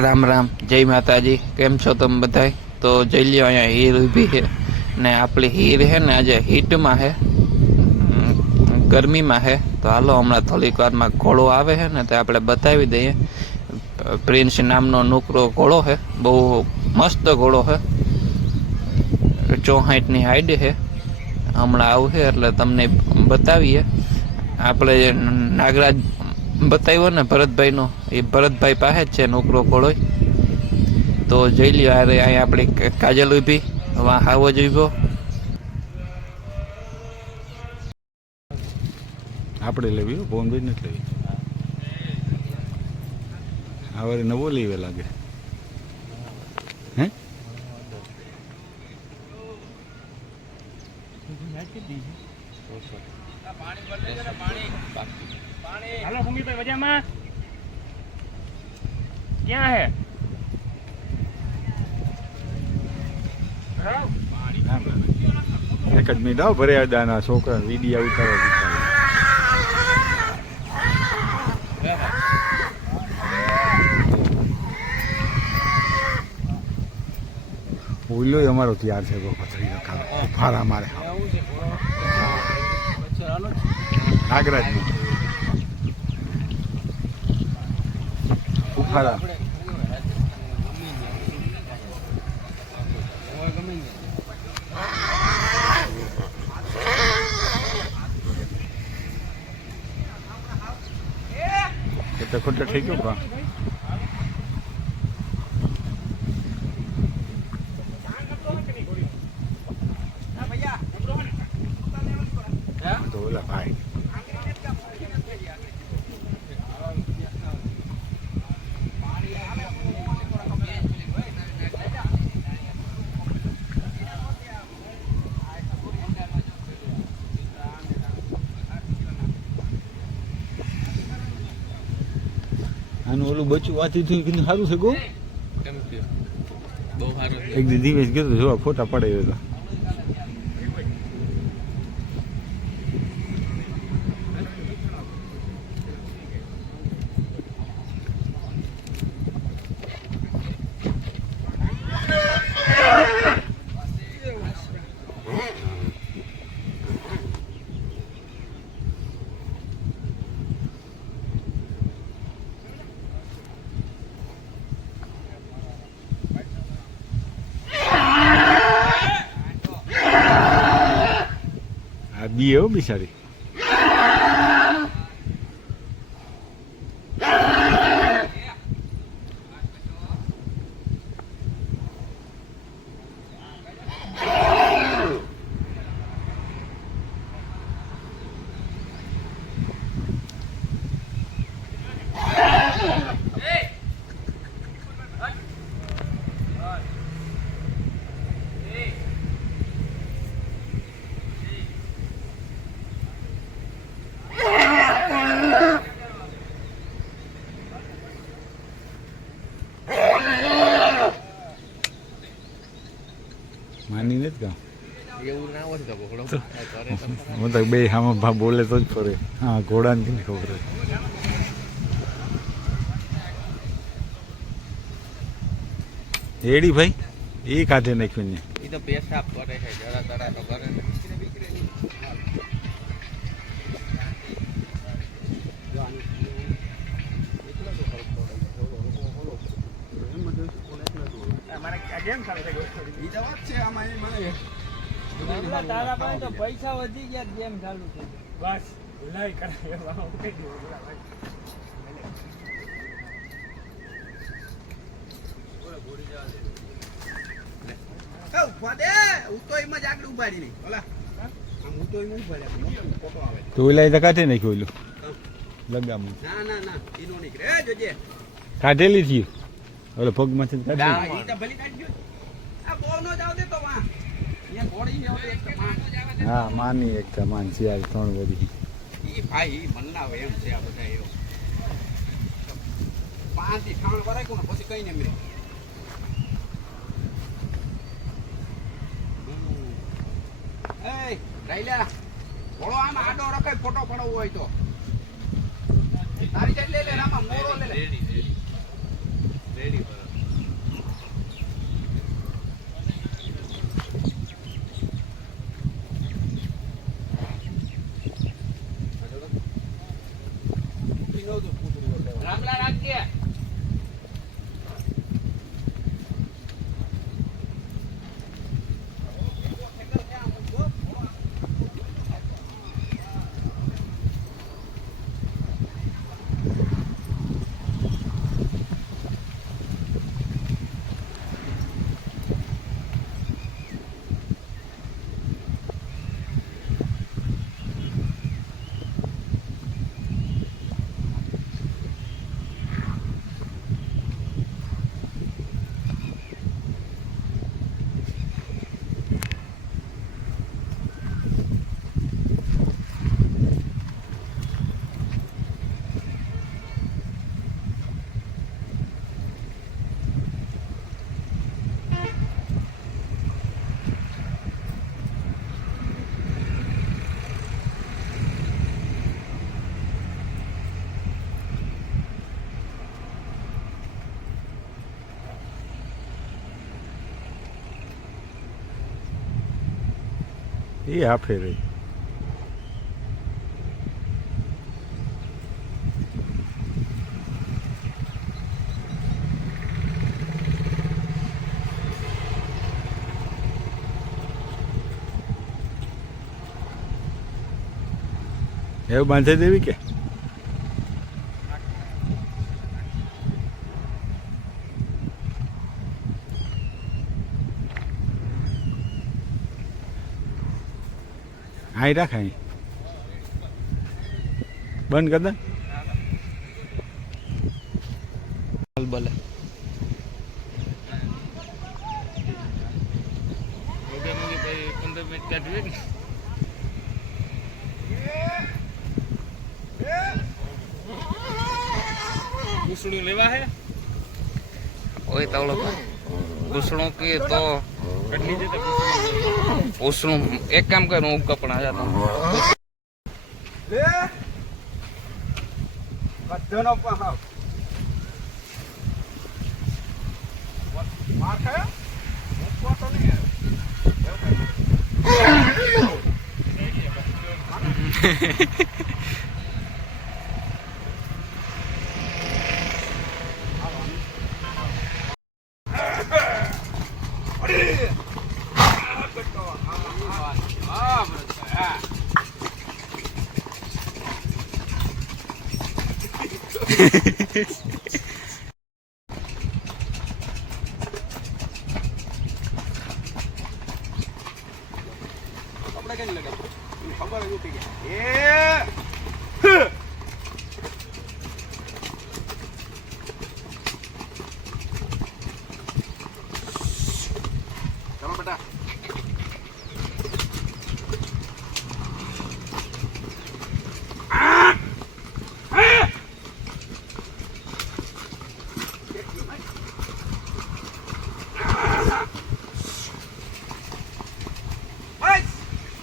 રામ રામ, જય માતાજી. કેમ છો તમે બધા? તો જઈ લ્યો, અહીંયા હીર ઊભી છે ને આપણી હીર છે ને આજે હીટમાં છે, ગરમીમાં છે. તો હાલો હમણાં થોડીક વારમાં ઘોડો આવે છે ને તે આપણે બતાવી દઈએ. પ્રિન્સ નામનો નોકરો ઘોડો છે, બહુ મસ્ત ઘોડો છે, 64ની હાઈટ છે. હમણાં આવશે એટલે તમને બતાવીએ. આપણે નાગરાજ બતાવ્યો ને ભરતભાઈનો, એ ભરતભાઈ પાસે જ છે નોકરો ઘોડો. તો જોઈ લ્યો, અરે અહીંયા આપણી કાજલ ઊભી, વાં હાવો જ ઊભો. આપણે લેવી પવનભાઈ નથી લેવી, આ વારે નવો લેવે લાગે હે. હાલો ભૂમિભાઈ મજામાં ક્યાં હે? એક જ મિનિટ આવો, ભરે દાના છોકરા વિડીયા ઉતારવા ઓઈલો અમારો તૈયાર છે, ફારા મારે નાગરાજ ઉફારા. એટલે ખોટો થઈ ગયો કા તો ઓલા ભાઈ આનું ઓલું બચ્ચું વાંચી થયું કીધું સારું છે. ગો એક દી દિવસ ગયો જોવા ફોટા પડાવ્યો હતા. બી હો બિચારી. માની નથી કા એવું ના હોય તો ઘોડો હું તો બે આમાં ભા બોલે તો જ ફરે. હા, ઘોડાને કેવી ખબર એડી ભાઈ એ કાઢે નાખ્યું ને એ તો પેશાબ કરે છે, જરા તરા તો કરે ને. તારા પાસે તો પૈસા વધી ગયા, ગેમ ચાલુ છે બસ. ભૂલાઈ તો ઓલા તો કાઢે નાખ્યું ઓલું લગામ કાઢેલી થયું ઓલો પગમાંથી હા માની એક માન છે 3 બધી ભાઈ મનાવે એમ છે. આ બધા એવું 5 થી 3 વરાય કોને પછી કઈ ને મેરે એ રાઈલા બોલો આમ આડો રખાય, ફોટો પડાવવો હોય તો તારી જઈ લે રામા મોરો લે રામલા રાખજે. એ આ ફેરે એવું બાંધી દેવી કે અહીં રાખ અહીં બંધ કર દે બોલે ઘૂસડું લેવા હે ઓય તવળો ઘૂસણું કે તો કેટલી જતે ઘૂસણું એક કામ કર હું કપડા જતો લે બધાનો પહાવ માર ખાયો મૂકવા તો નહીં આપણે કઈ લગાવ ખબર જ ઉઠી ગઈ ચાલો બેટા